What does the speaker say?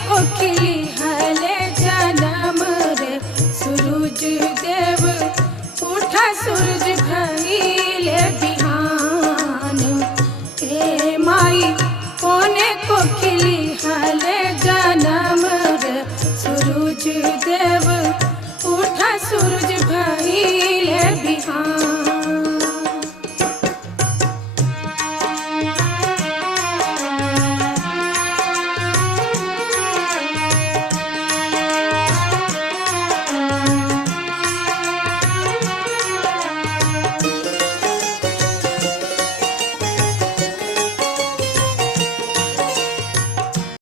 कोकिली हले जन्म रे सूरज देव उठा सूरज भइले बिहान। हे माई कोने कोकिली हले जन्म रे सूरज देव उठा सूरज भइले बिहान।